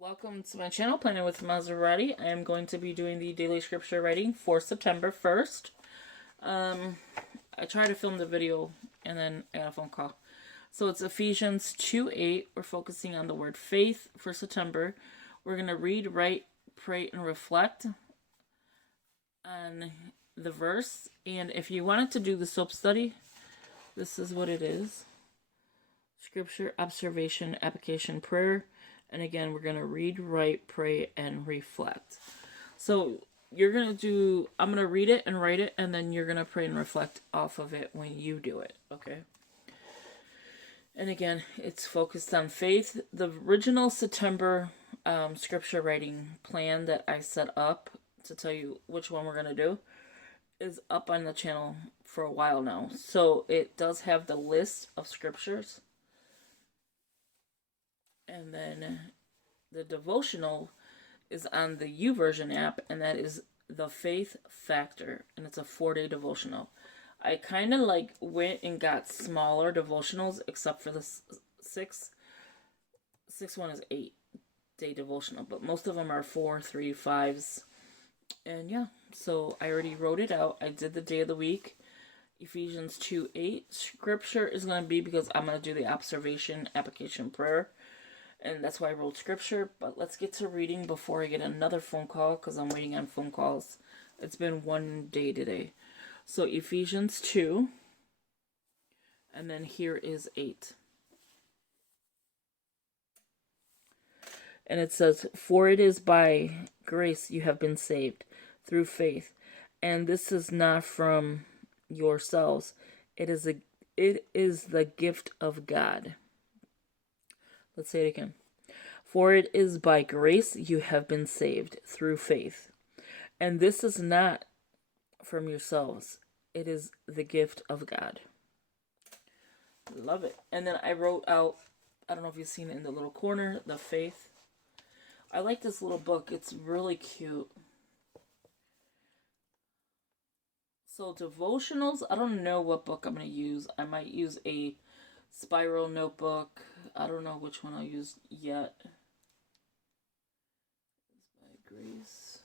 Welcome to my channel, Planning with Maserati. I am going to be doing the daily scripture writing for September 1st. I tried to film the video and then I got a phone call. So it's Ephesians 2:8. We're focusing on the word faith for September. We're going to read, write, pray, and reflect on the verse. And if you wanted to do the S.o.a.p Study, this is what it is. Scripture, observation, application, prayer. And again, we're going to read, write, pray, and reflect. So I'm going to read it and write it, and then you're going to pray and reflect off of it when you do it, okay? And again, it's focused on faith. The original September scripture writing plan that I set up to tell you which one we're going to do is up on the channel for a while now. So it does have the list of scriptures. And then the devotional is on the YouVersion app, and that is the Faith Factor, and it's a 4-day devotional. I kind of went and got smaller devotionals, except for the sixth one is 8-day devotional, but most of them are 4, 3, 5s. And yeah, so I already wrote it out. I did the day of the week. Ephesians 2:8 scripture is going to be, because I'm going to do the observation, application, prayer. And that's why I wrote scripture. But let's get to reading before I get another phone call, because I'm waiting on phone calls. It's been one day today. So Ephesians 2. And then here is 8. And it says, "For it is by grace you have been saved, through faith. And this is not from yourselves. It is the gift of God." Let's say it again. "For it is by grace you have been saved, through faith. And this is not from yourselves. It is the gift of God." Love it. And then I wrote out, I don't know if you've seen it in the little corner, the faith. I like this little book. It's really cute. So devotionals, I don't know what book I'm going to use. I might use a spiral notebook. I don't know which one I'll use yet. By grace.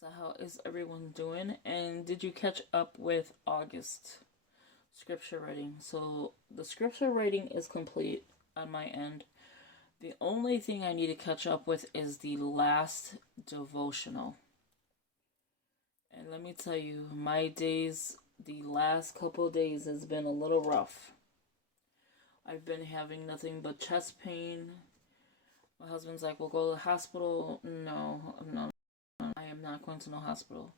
So how is everyone doing? And did you catch up with August scripture writing? So the scripture writing is complete on my end. The only thing I need to catch up with is the last devotional. And let me tell you, my days, the last couple of days has been a little rough. I've been having nothing but chest pain. My husband's like, "We'll go to the hospital." No, I am not going to no hospital.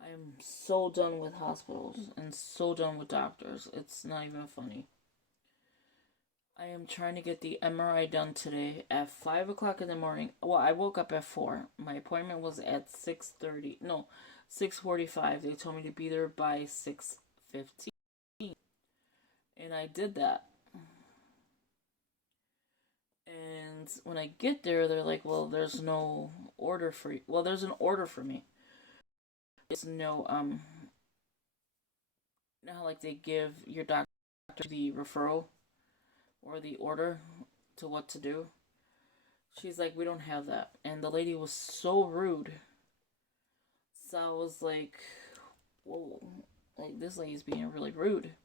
I am so done with hospitals and so done with doctors. It's not even funny. I am trying to get the MRI done today at 5 o'clock in the morning. Well, I woke up at 4. My appointment was at 6:30. No, 6:45. They told me to be there by 6:15. And I did that. And when I get there, they're like, "Well, there's no order for you." Well, there's an order for me. There's no, you know how they give your doctor the referral or the order to what to do? She's like, "We don't have that." And the lady was so rude. So I was like, whoa, this lady's being really rude.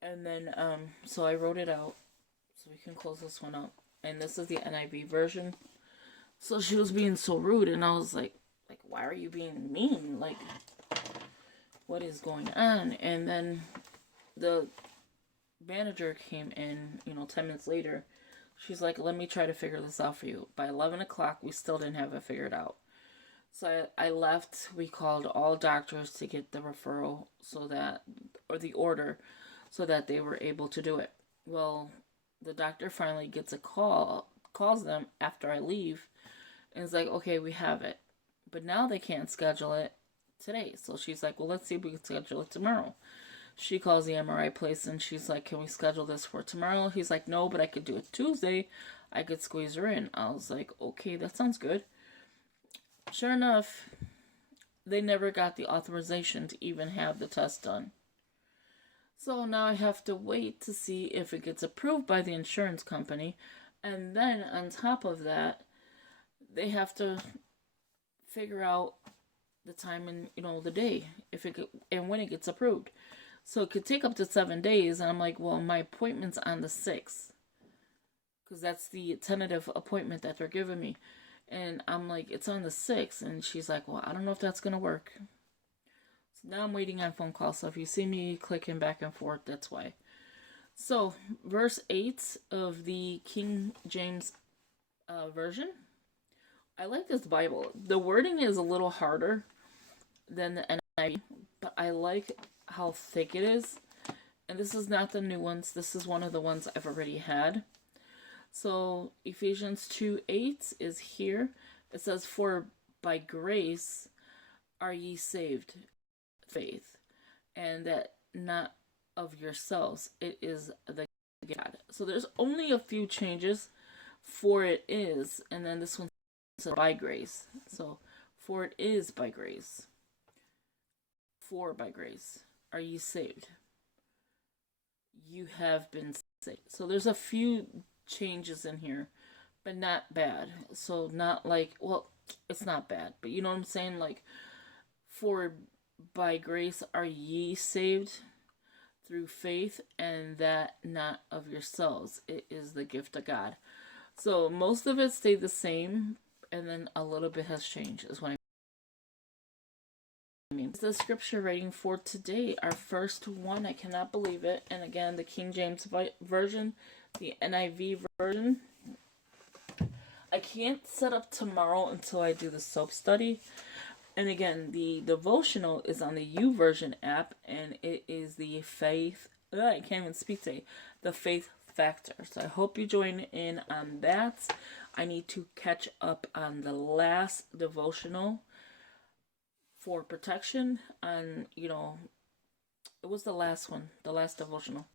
And then, so I wrote it out so we can close this one up. And this is the NIV version. So she was being so rude, and I was like, "Why are you being mean? What is going on?" And then the manager came in, 10 minutes later. She's like, "Let me try to figure this out for you." By 11 o'clock, we still didn't have it figured out. So I left. We called all doctors to get the referral or the order, so that they were able to do it. Well, the doctor finally gets a call, calls them after I leave, and is like, "Okay, we have it." But now they can't schedule it today. So she's like, "Well, let's see if we can schedule it tomorrow." She calls the MRI place and she's like, "Can we schedule this for tomorrow?" He's like, "No, but I could do it Tuesday. I could squeeze her in." I was like, "Okay, that sounds good." Sure enough, they never got the authorization to even have the test done. So now I have to wait to see if it gets approved by the insurance company. And then on top of that, they have to figure out the time and, the day and when it gets approved. So it could take up to 7 days. And I'm like, well, my appointment's on the 6th. Because that's the tentative appointment that they're giving me. And I'm like, it's on the 6th. And she's like, well, I don't know if that's going to work. So now I'm waiting on phone calls. So if you see me clicking back and forth, that's why. So, verse 8 of the King James Version. I like this Bible. The wording is a little harder than the NIV, but I like how thick it is. And this is not the new ones. This is one of the ones I've already had. So Ephesians 2:8 is here. It says, "For by grace are ye saved, faith, and that not of yourselves. It is the gift of God." So there's only a few changes. For it is, and then this one says by grace. So for it is by grace. For by grace are ye saved. You have been saved. So there's a few changes in here, but not bad. So not like, well, it's not bad, but you know what I'm saying? Like, for by grace are ye saved through faith, and that not of yourselves. It is the gift of God. So most of it stayed the same, and then a little bit has changed, is what I mean. The scripture reading for today, our first one, I cannot believe it. And again, the King James Version, the NIV version. I can't set up tomorrow until I do the S.o.a.p Study. And again, the devotional is on the YouVersion app, and it is the faith. I can't even speak today. The faith factor. So I hope you join in on that. I need to catch up on the last devotional for protection. On it was the last one, the last devotional.